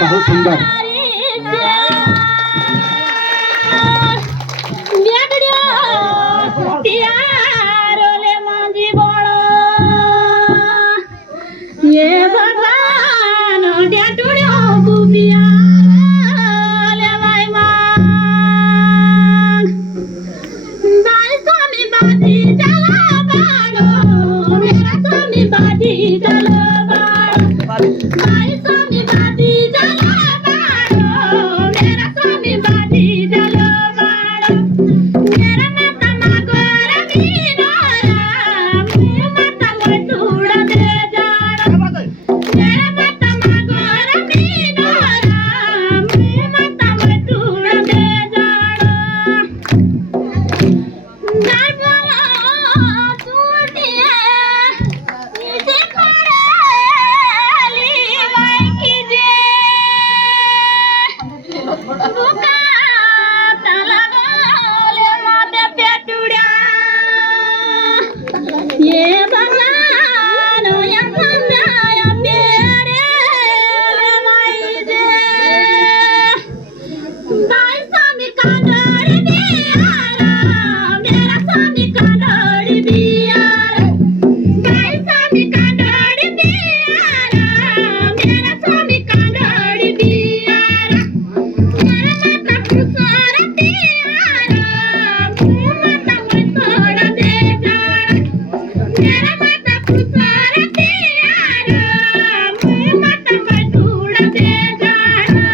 बहुत सुंदर ये भगवान ड्याटुड्यो बुबिया ले भाइ मान भाइ स्वामी बाजी चला बाडो मेरा स्वामी बाजी चला बाडो भाइ स्वामी बाजी चला बाडो मेरा स्वामी बाजी चला बाडो मेरा माता मागोरा मीनोरा माता मोटुडा दे जाडो मेरा माता मागोरा मीनोरा माता मोटुडा दे जाडो गाडवा तुटिया निजे पडाली बायकी जे दुका लागले माझ्या पेटुड्या ये भगवान या संध्या पेरे माईजे बाई स्वामी कानडी बियारा मेरा स्वामी कानडी बियारा बाई स्वामी कानडी बियारा मेरा स्वामी कानडी बियारा मेरा माता कुसर बियारा माता मोटोडा दे जाडा मेरा माता कुसर बियारा माता मोटोडा दे जाडा